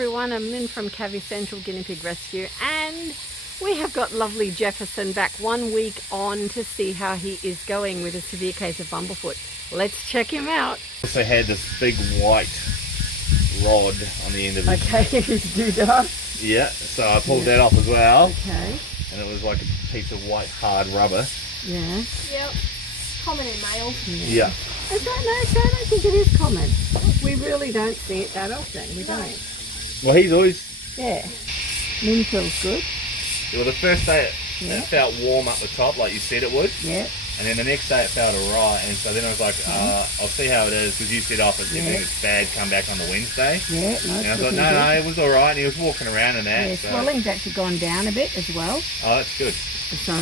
everyone, I'm Lynn from Cavy Central Guinea Pig Rescue, and we have got lovely Jefferson back 1 week on to see how he is going with a severe case of bumblefoot. Let's check him out. Also had this big white rod on the end of his... Okay, his doodah. Yeah, so I pulled that off as well. Okay. And it was like a piece of white hard rubber. Yeah. Yep. Common in males. Yeah. Is that, no, so I don't think it is common. We really don't see it that often. We don't. Well, he's always... Yeah. Lynn feels good. Well, the first day it felt warm up the top, like you said it would. Yeah. And then the next day it felt alright, and so then I was like, I'll see how it is, because you said off if it's bad, come back on the Wednesday. Yeah, no, and I thought, no, it was alright, and he was walking around and that. Yeah, so. swelling's actually gone down a bit as well. Oh, that's good. So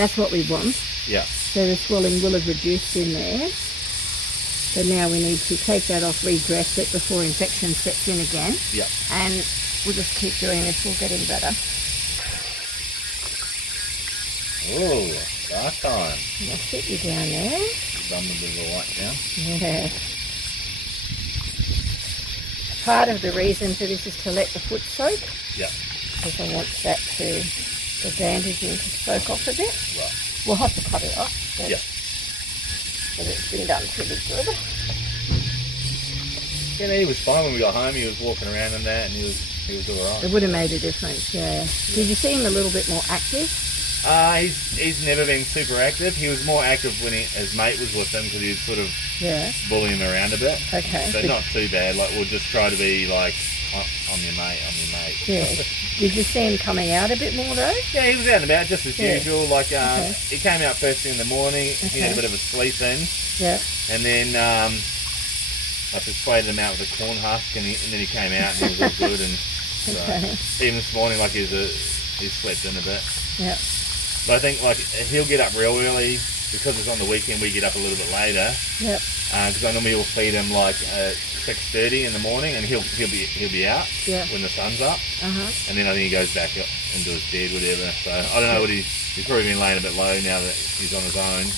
that's what we want. Yeah. So the swelling will have reduced in there. So now we need to take that off, redress it before infection sets in again. Yeah. And we'll just keep doing this, we'll get him better. Oh, dark time. I'll sit you down there. Done a bit of a light down. Yeah. Part of the reason for this is to let the foot soak. Yeah. Because I want that to, the bandaging to soak off a bit. Right. We'll have to cut it off. But, Yeah. but it's been done pretty good. Yeah, he was fine when we got home. He was walking around and that, and he was alright. It would have made a difference, yeah. Did you see him a little bit more active? He's never been super active. He was more active when his mate was with him, because he would sort of bully him around a bit. Okay. So not too bad. Like, we'll just try to be like, I'm your mate, I'm your mate. Yeah. Did you see him coming out a bit more though? Yeah, he was out and about just as usual. Like, he came out first thing in the morning. He had a bit of a sleep in. Yeah. And then I persuaded him out with a corn husk, and then he came out and he was all good. And so, even this morning, like he slept in a bit. Yeah. But I think like he'll get up real early, because it's on the weekend. We get up a little bit later. Yep. Because I normally will feed him like 6:30 in the morning, and he'll be out when the sun's up. And then I think he goes back up into his bed, whatever. So I don't know what he's probably been laying a bit low now that he's on his own.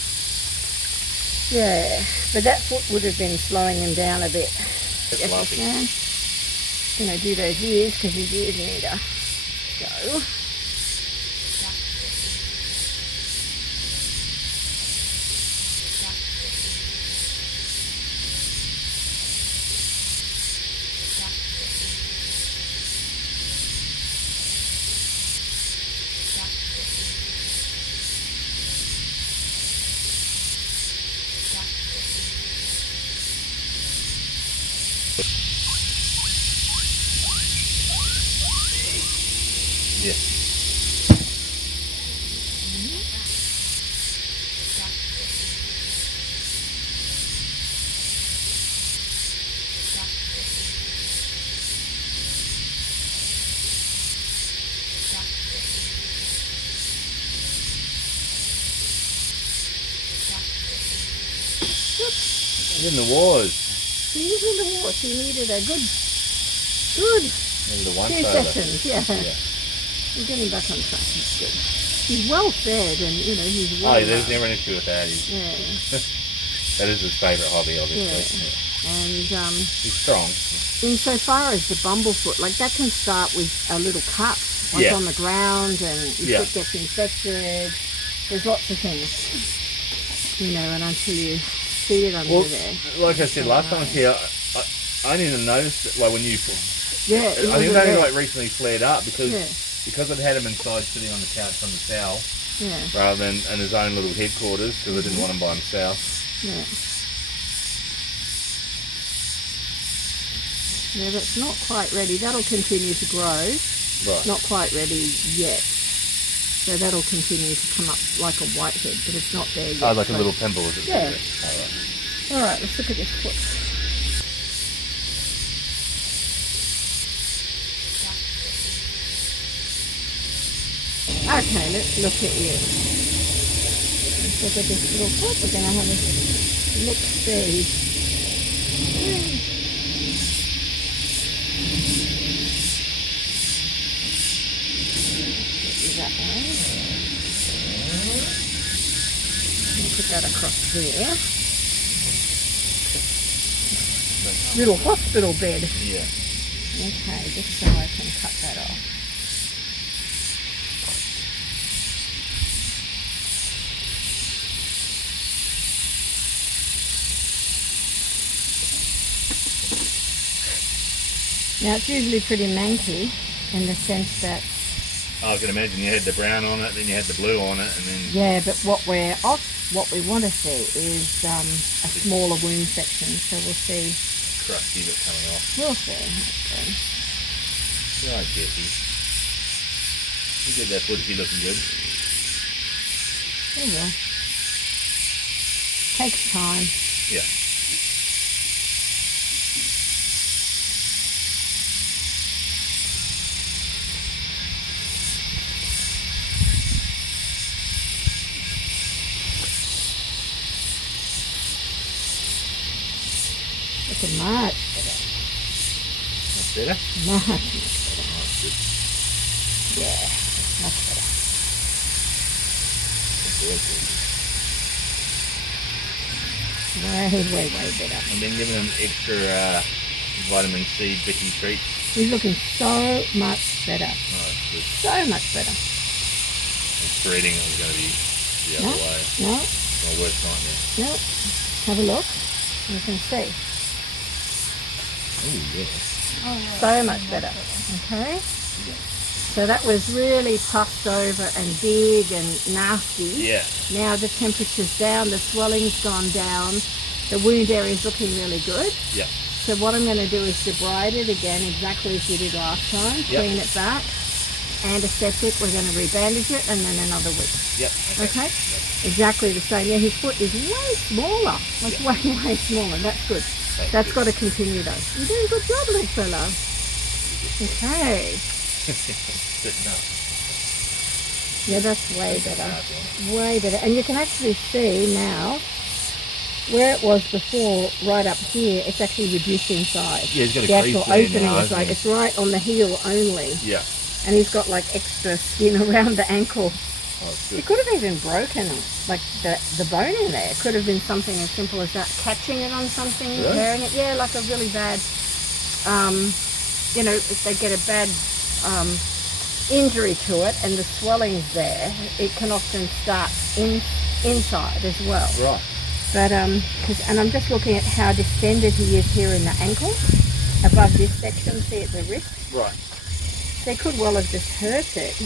Yeah, but that foot would have been slowing him down a bit. It's lumpy. Gonna do those ears, because his ears need a go. Yeah. He's in the wars. He was in the wars. He needed a good Maybe the one 2 soda. sessions, yeah. We're getting back on track. He's good. He's well fed, and he's well. Oh, there's never an issue with that. That is his favourite hobby, obviously. Yeah. And he's strong. Insofar as the bumblefoot, like that can start with a little cut, like on the ground, and your foot gets infected. There's lots of things, and until you see it under there. Like I said last time I was here, I didn't even notice it, like when you. Yeah, I think they only like recently flared up because I'd had him inside sitting on the couch on the towel, rather than in his own little headquarters, because I didn't want him by himself. Yeah. Yeah, that's not quite ready. That'll continue to grow. Right. Not quite ready yet. So that'll continue to come up like a whitehead, but it's not there yet. Oh, like a little pimple, is it? Yeah. All right, let's look at this foot. Okay, let's look at you. Let's look at this little foot. We're going to have a look-see. That way. Put that across there. Little hospital bed. Yeah. Okay, just so I can cut that off. Now it's usually pretty manky in the sense that... I can imagine you had the brown on it, then you had the blue on it, and then... Yeah, but what we want to see is a smaller wound section, so we'll see... Crusty bit coming off. We'll see. Okay. Right, Jeffy. You did that footy looking good. It will. Takes time. Yeah. Looking much better. That's better? Much better. That's good. Yeah, much better. Way better. And then giving them extra vitamin C bicky treats. He's looking so much better. Oh, that's good. So much better. And breeding was going to be the other way. No. My worst nightmare. No. Have a look. You can see. Oh, yeah. Oh, yeah. So much better. Okay. So that was really puffed over and big and nasty. Yeah. Now the temperature's down, the swelling's gone down, the wound area's looking really good. Yeah. So what I'm going to do is debride it again exactly as we did last time, clean it back, antiseptic, we're going to rebandage it, and then another week. Yep. Okay? Exactly the same. Yeah, his foot is way smaller, like way smaller. That's good. That's got to continue though. You're doing a good job, little fella. Okay. Sitting up. Yeah, that's way better. Way better. And you can actually see now where it was before, right up here, it's actually reduced in size. Yeah, he's got a the actual crease opening now, is like, it's right on the heel only. Yeah. And he's got like extra skin around the ankle. Oh, it's good. It could have even broken, like the bone in there. It could have been something as simple as that, catching it on something, Really? tearing it. Yeah, like a really bad, you know, if they get a bad injury to it and the swelling's there, it can often start inside as well. Right. But and I'm just looking at how distended he is here in the ankle, above this section. See at the wrist. Right. They could well have just hurt it.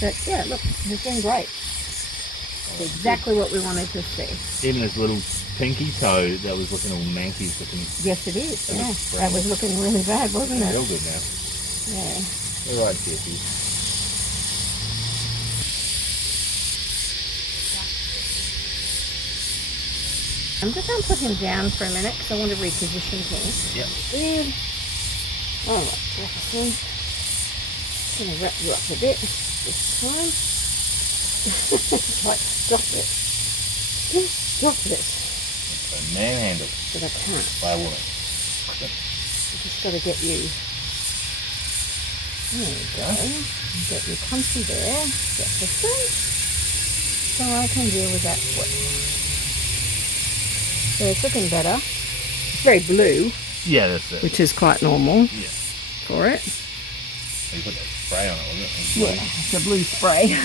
But yeah, look, he's doing great. It's exactly what we wanted to see. Even his little pinky toe that was looking all manky is looking... Yes, it is. Yeah, that was looking really bad, wasn't it? Real good now. Yeah. All right, Jeffy. I'm just going to put him down for a minute because I want to reposition him. Yep. All right, Jefferson. I'm going to wrap you up a bit this time. It's like, stop it. Just stop it. So manhandle. But I can't. By a woman. I just got to get you. There you go. Get you comfy there. Jefferson. So I can deal with that foot. So it's looking better. It's very blue. Yeah, that's it. Which is quite normal for it. You put that spray on it, wasn't it? Yeah, it's a blue spray.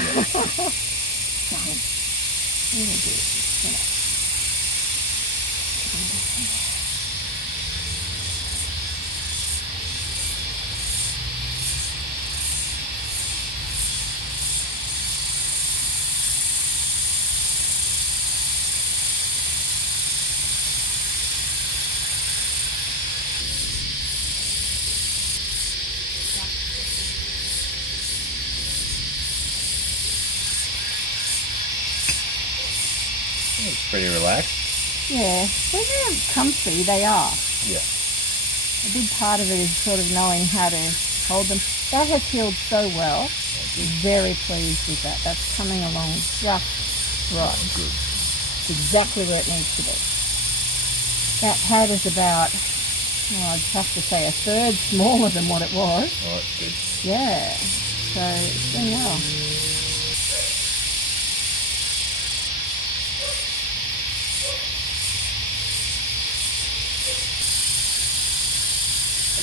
It's pretty relaxed. Yeah, when they're comfy, they are. Yeah. A big part of it is sort of knowing how to hold them. That has healed so well. Very pleased with that. That's coming along just right. Good. It's exactly where it needs to be. That pad is about, well, I'd have to say a third smaller than what it was. Oh, that's good. Yeah. So it's doing well.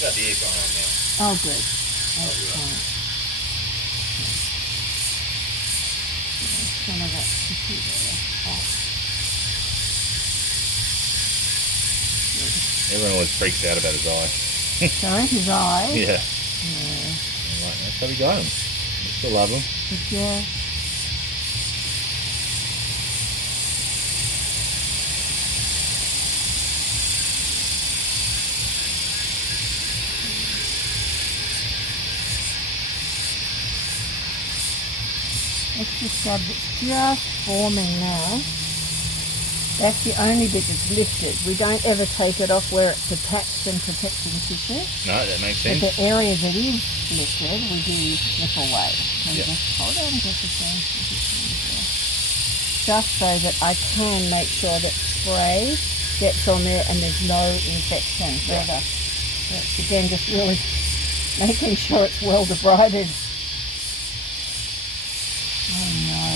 got the air fryer on now. Oh, good. That's fine. Some of that cookie there off. Everyone always freaks out about his eye. Sorry, his eye? Yeah. Yeah. Right, that's how we got him. We still love him. Yeah. Extra scab that's just forming now. That's the only bit that's lifted. We don't ever take it off where it's attached and protecting tissue. No, that makes sense. But the area that is lifted, we do slip away. So yep. just hold on, Jefferson. Just so that I can make sure that spray gets on there and there's no infection further. So it's again just really making sure it's well debrided. Oh no.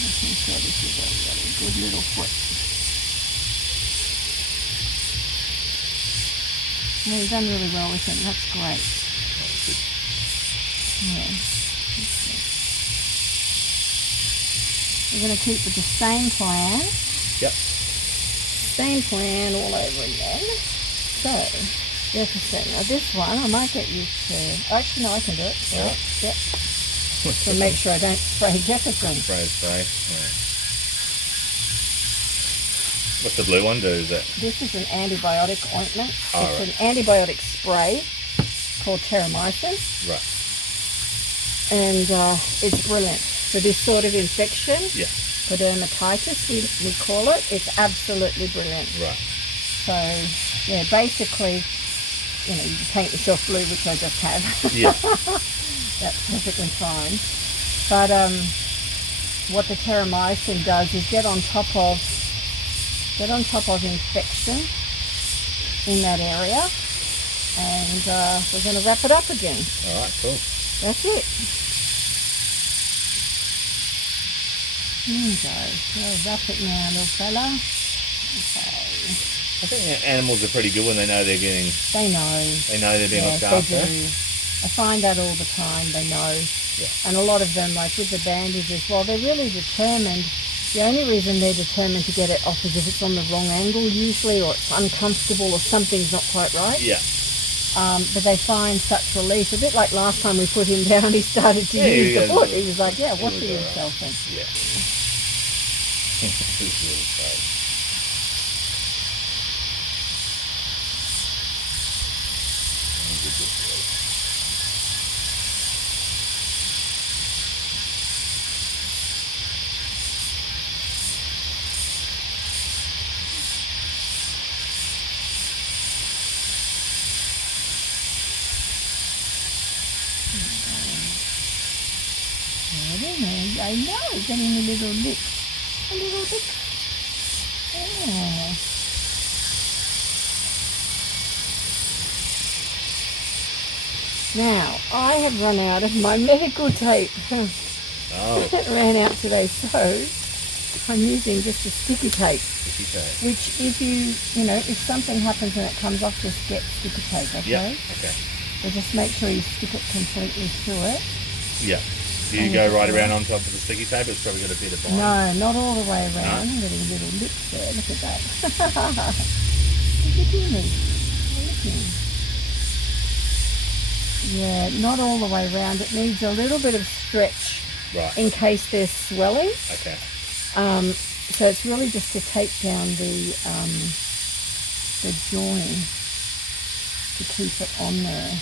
Making sure this is a really good little foot. Yeah, you've done really well with him. That's great. That's good. Yeah. We're going to keep with the same plan. Yep. Same plan all over again. So, Jefferson. Now this one, I might get you to... Actually, no, I can do it. Yeah. Yep. So make sure I don't spray Jefferson. Spray. Right. What's the blue one do? Is it? This is an antibiotic ointment. Oh, it's right. an antibiotic spray called terramycin. Right. And it's brilliant for this sort of infection. Yeah. For dermatitis, we call it. It's absolutely brilliant. Right. So, yeah, basically, you know, you paint yourself blue, which I just have. Yeah. That's perfectly fine. But what the terramycin does is get on top of infection in that area, and we're going to wrap it up again. All right, cool. That's it. There you go. So wrap it now, little fella. Okay. I think animals are pretty good when they know they're getting. They know. They know they're being looked after. They do. I find that all the time. They know. Yeah. And a lot of them, like with the bandages, while they're really determined, the only reason they're determined to get it off is if it's on the wrong angle usually, or it's uncomfortable, or something's not quite right. Yeah. But they find such relief. A bit like last time we put him down, he started to use the foot. He was like, yeah, what for yourself then? Yeah. He's really great. I know, getting a little lick. A little lick. Yeah. Now, I have run out of my medical tape. Oh. It ran out today, so I'm using just a sticky tape. Sticky tape. Which if if something happens and it comes off, just get sticky tape, okay? Yeah, okay. So just make sure you stick it completely through it. Yeah. Do you go right around on top of the sticky tape? It's probably got a bit of bind. No, not all the way around. No? I'm getting little lips there. Look at that. Look at me. Look at me. Yeah, not all the way around. It needs a little bit of stretch, right, in case there's swelling. Okay. So it's really just to take down the join to keep it on there.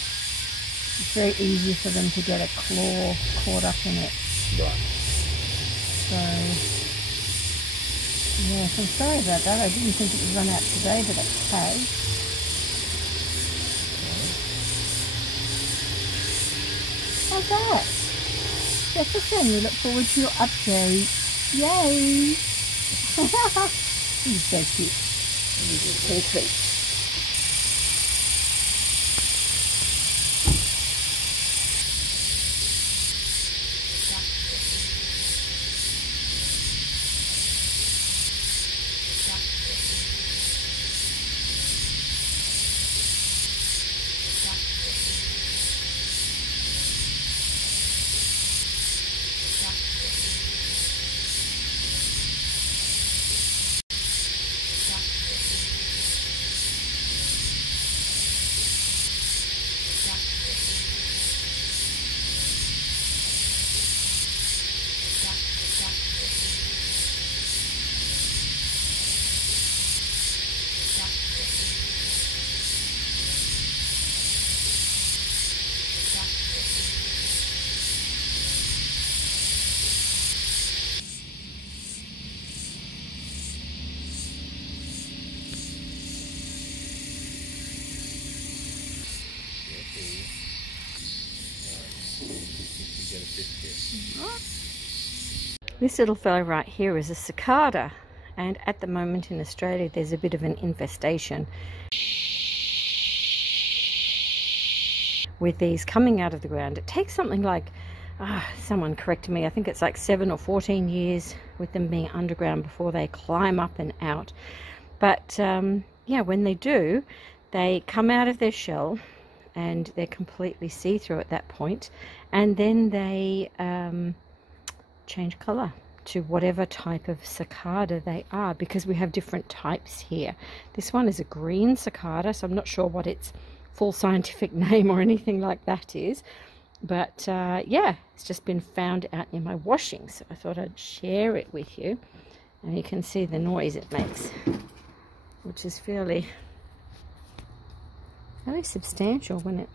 It's very easy for them to get a claw caught up in it. Right. So, yes, I'm sorry about that. I didn't think it would run out today, but it has. How's that? Jefferson, we look forward to your update. Yay! He's so cute. So sweet. This little fellow right here is a cicada, and at the moment in Australia there's a bit of an infestation with these coming out of the ground. It takes something like, someone corrected me, I think it's like 7 or 14 years with them being underground before they climb up and out. But yeah, when they do, they come out of their shell and they're completely see-through at that point, and then they change colour to whatever type of cicada they are, because we have different types here. This one is a green cicada, so I'm not sure what its full scientific name or anything like that is, but yeah, it's just been found out in my washing, so I thought I'd share it with you. And you can see the noise it makes, which is fairly substantial when it...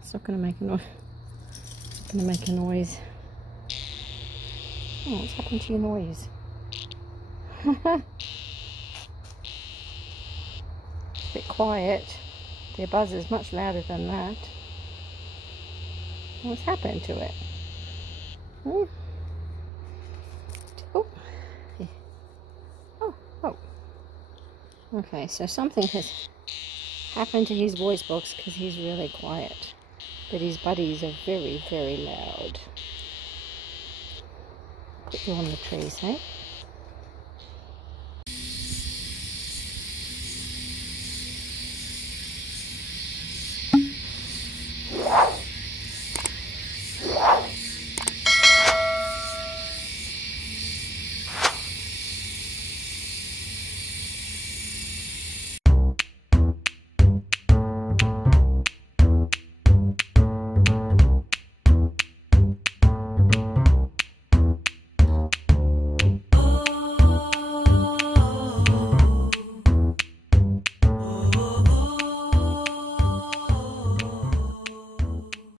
it's not going to make a noise. It's going to make a noise. Oh, what's happened to your noise? It's a bit quiet. Their buzz is much louder than that. What's happened to it? Oh. Yeah. Oh. Okay, so something has happened to his voice box because he's really quiet. But his buddies are very, very loud. Put you on the trees, hey?